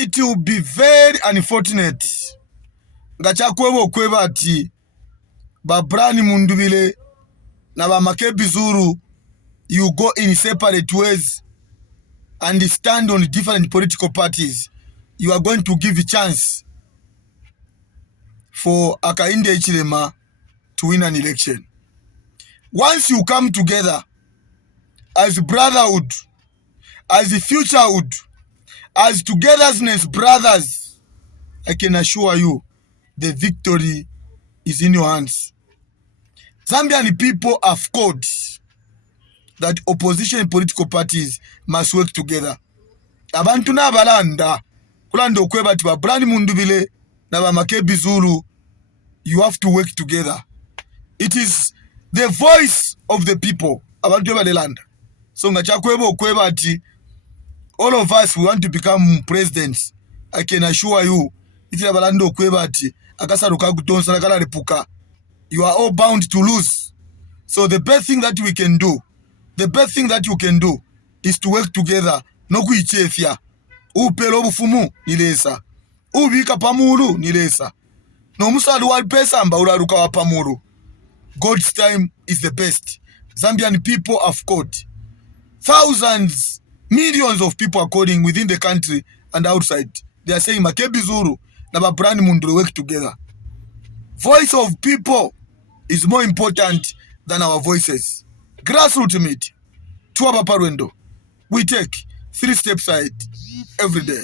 it will be very unfortunate ngachakwebo kweba ati babrani Mundubile na ba Makebi Zulu, you go in separate ways and stand on different political parties. You are going to give a chance for Akainde Ichilema to win an election. Once you come together as brotherhood, as the futurehood, as togetherness brothers, I can assure you the victory is in your hands. Zambian people have called that opposition political parties must work together. Abantu na balanda kulanda okweba ati babrani Mundubile na ba Makebi Zulu, you have to work together. It is the voice of the people. Abantu balanda. So ngachakweba okweba ati all of us we want to become presidents. I can assure you, if you have a kwebati, akasaruka kutonsa nakala repuka, you are all bound to lose. So the best thing that we can do, the best thing that you can do is to work together. No kuichefia. Upelo bufumu nilesa. Ubika pamuru nilesa. No musadu wa pesa amba uraruka wa pamuru. God's time is the best. Zambian people have caught. Thousands, millions of people are calling within the country and outside. They are saying Makebi Zulu na babrani Mundubile work together. Voice of people is more important than our voices. Grassroots meet. Tuwa Parwendo. We take 3 steps side every day.